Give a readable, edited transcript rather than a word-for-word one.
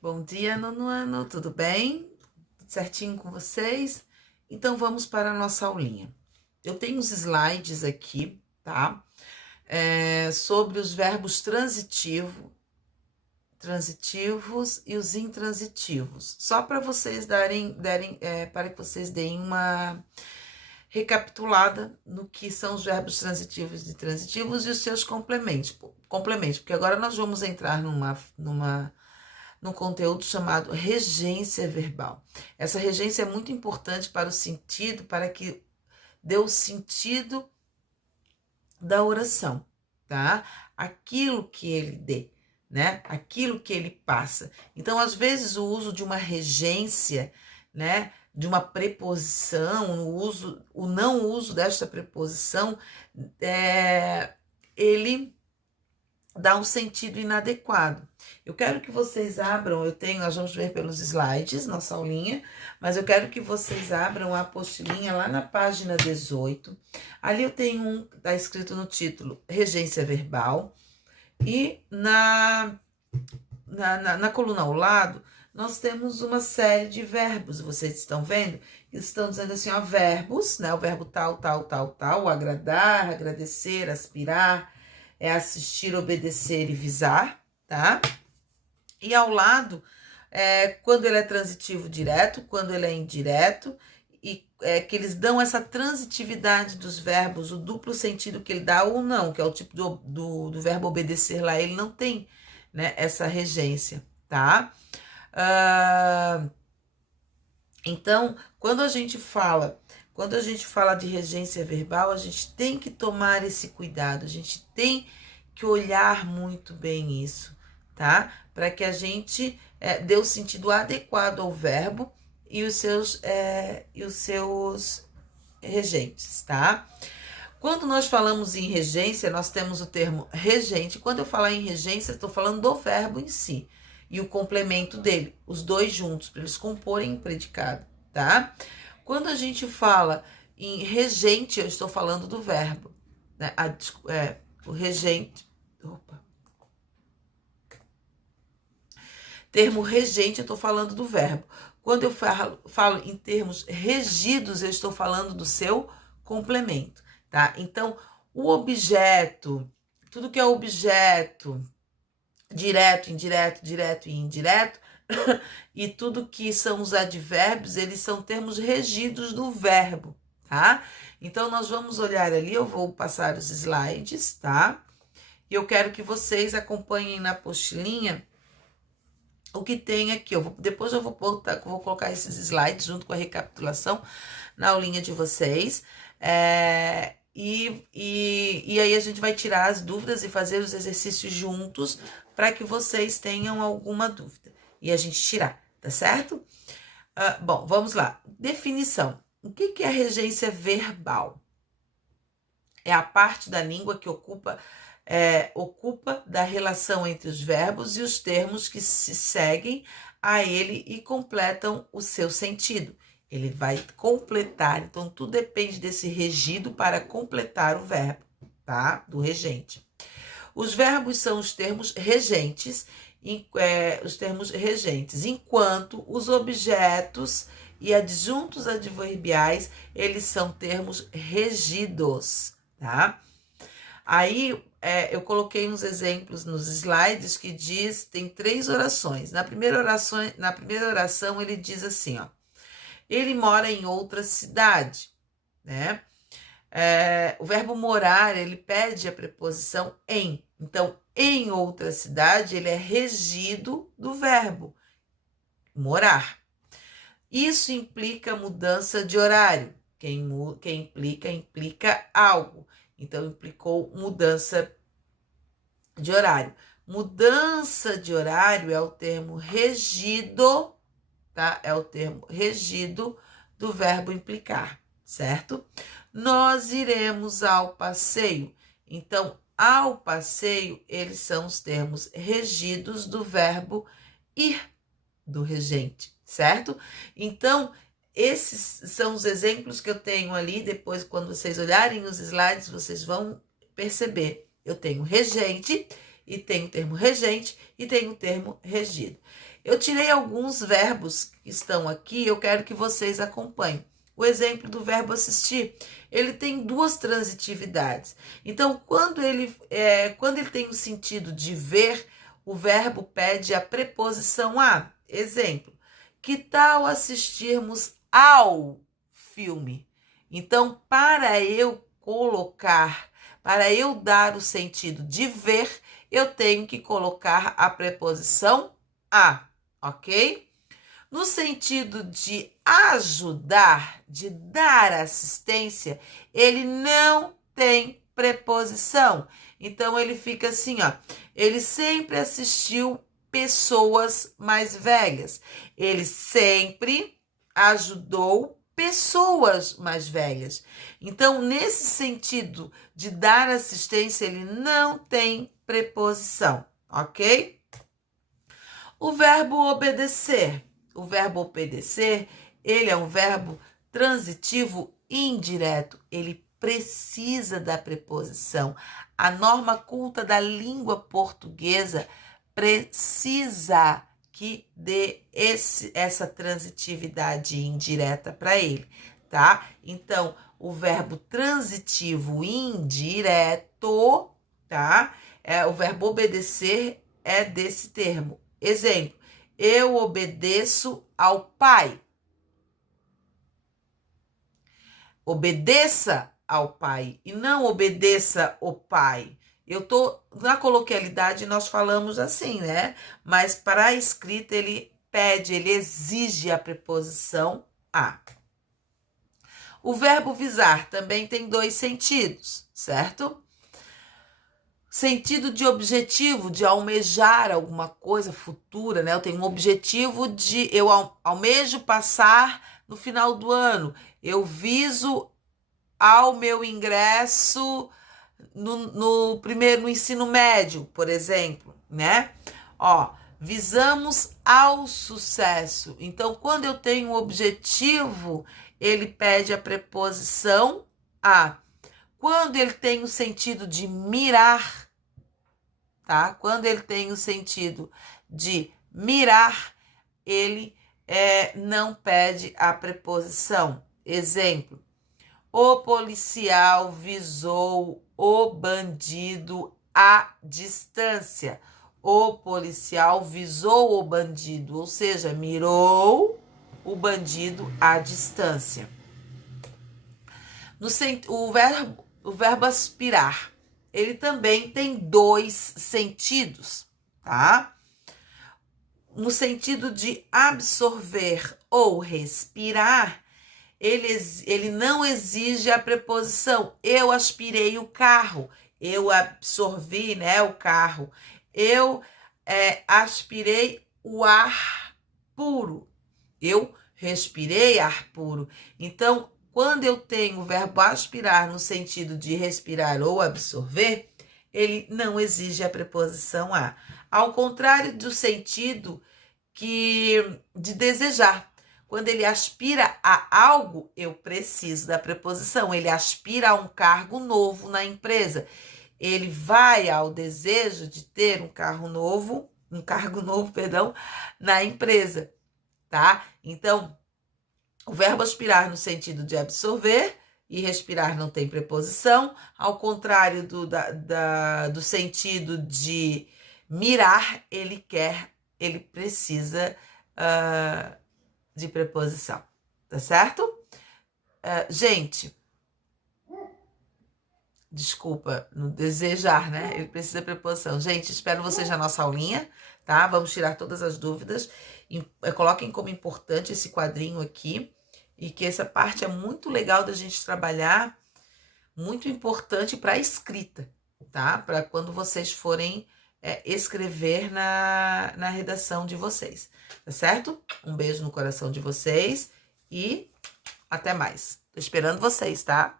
Bom dia, nono ano, tudo bem? Tudo certinho com vocês? Então vamos para a nossa aulinha. Eu tenho uns slides aqui, tá? Sobre os verbos transitivos e os intransitivos. Só para vocês para que vocês deem uma recapitulada no que são os verbos transitivos e intransitivos e os seus complementos, porque agora nós vamos entrar num conteúdo chamado regência verbal. Essa regência é muito importante para o sentido, para que dê o sentido da oração, tá? Aquilo que ele dê, né? Aquilo que ele passa. Então, às vezes, o uso de uma regência, né? De uma preposição, o não uso desta preposição, ele dá um sentido inadequado. Eu quero que vocês abram, nós vamos ver pelos slides, nossa aulinha, mas eu quero que vocês abram a apostilinha lá na página 18. Ali eu tenho tá escrito no título, regência verbal, e na coluna ao lado, nós temos uma série de verbos, vocês estão vendo? Estão dizendo assim, ó, verbos, né? O verbo tal, agradar, agradecer, aspirar, assistir, obedecer e visar, tá? E ao lado, quando ele é transitivo direto, quando ele é indireto, e que eles dão essa transitividade dos verbos, o duplo sentido que ele dá ou não, que é o tipo do verbo obedecer lá, ele não tem, né, essa regência, tá? Então, quando a gente fala de regência verbal, a gente tem que tomar esse cuidado, a gente tem que olhar muito bem isso, tá? Para que a gente dê o sentido adequado ao verbo e os seus regentes, tá? Quando nós falamos em regência, nós temos o termo regente. Quando eu falar em regência, estou falando do verbo em si e o complemento dele, os dois juntos, para eles comporem o predicado, tá? Quando a gente fala em regente, eu estou falando do verbo, né? O regente. Termo regente, eu estou falando do verbo. Quando eu falo em termos regidos, eu estou falando do seu complemento, tá? Então, o objeto, tudo que é objeto, direto, indireto e indireto, e tudo que são os advérbios, eles são termos regidos do verbo, tá? Então, nós vamos olhar ali, eu vou passar os slides, tá? E eu quero que vocês acompanhem na apostilinha o que tem aqui. Depois eu vou colocar esses slides junto com a recapitulação na aulinha de vocês. E aí a gente vai tirar as dúvidas e fazer os exercícios juntos para que vocês tenham alguma dúvida. E a gente tirar, tá certo? Bom, vamos lá. Definição. O que é a regência verbal? É a parte da língua que ocupa da relação entre os verbos e os termos que se seguem a ele e completam o seu sentido. Ele vai completar, então tudo depende desse regido para completar o verbo, tá? Do regente. Os verbos são os termos regentes, enquanto os objetos e adjuntos adverbiais, eles são termos regidos, tá? Aí, eu coloquei uns exemplos nos slides que tem 3 orações. Na primeira oração, ele diz assim, ó, ele mora em outra cidade, né? O verbo morar, ele pede a preposição em. Então, em outra cidade, ele é regido do verbo morar. Isso implica mudança de horário. Quem implica algo. Então, implicou mudança de horário. Mudança de horário é o termo regido, tá? É o termo regido do verbo implicar, certo? Nós iremos ao passeio. Então, ao passeio, eles são os termos regidos do verbo ir, do regente, certo? Então, esses são os exemplos que eu tenho ali. Depois, quando vocês olharem os slides, vocês vão perceber. Eu tenho regente e tem o termo regente, e tem o termo regido. Eu tirei alguns verbos que estão aqui, eu quero que vocês acompanhem. O exemplo do verbo assistir, ele tem duas transitividades. Então, quando ele tem o sentido de ver, o verbo pede a preposição a. Exemplo, que tal assistirmos ao filme? Então, para eu dar o sentido de ver, eu tenho que colocar a preposição a, ok? No sentido de ajudar, de dar assistência, ele não tem preposição. Então, ele fica assim, ó. Ele sempre assistiu pessoas mais velhas. Ele sempre ajudou pessoas mais velhas. Então, nesse sentido de dar assistência, ele não tem preposição, ok? O verbo obedecer. O verbo obedecer, ele é um verbo transitivo indireto. Ele precisa da preposição. A norma culta da língua portuguesa precisa que dê essa transitividade indireta para ele, tá? Então, o verbo transitivo indireto, tá? O verbo obedecer é desse termo. Exemplo, eu obedeço ao pai. Obedeça ao pai e não obedeça o pai. Na coloquialidade nós falamos assim, né? Mas para a escrita ele exige a preposição a. O verbo visar também tem dois sentidos, certo? Sentido de objetivo, de almejar alguma coisa futura, né? Eu tenho um objetivo eu almejo passar no final do ano. Eu viso ao meu ingresso no ensino médio, por exemplo, né? Ó, visamos ao sucesso. Então, quando eu tenho um objetivo, ele pede a preposição a. Quando ele tem o sentido de mirar, tá? Quando ele tem o sentido de mirar, ele não pede a preposição. Exemplo, o policial visou o bandido à distância. O policial visou o bandido, ou seja, mirou o bandido à distância. O verbo aspirar, ele também tem dois sentidos, tá? No sentido de absorver ou respirar, ele não exige a preposição. Eu aspirei o carro, eu absorvi, né, o carro. Eu aspirei o ar puro, eu respirei ar puro. Então, quando eu tenho o verbo aspirar no sentido de respirar ou absorver, ele não exige a preposição a. Ao contrário do sentido de desejar. Quando ele aspira a algo, eu preciso da preposição. Ele aspira a um cargo novo na empresa. Ele vai ao desejo de ter um cargo novo, na empresa, tá? Então, o verbo aspirar no sentido de absorver e respirar não tem preposição, ao contrário do sentido de mirar, ele precisa de preposição, tá certo? Gente, desculpa, no desejar, né? Ele precisa de preposição. Gente, espero vocês na nossa aulinha, tá? Vamos tirar todas as dúvidas. Coloquem como importante esse quadrinho aqui e que essa parte é muito legal da gente trabalhar, muito importante para a escrita, tá? Para quando vocês forem escrever na redação de vocês, tá certo? Um beijo no coração de vocês e até mais. Tô esperando vocês, tá?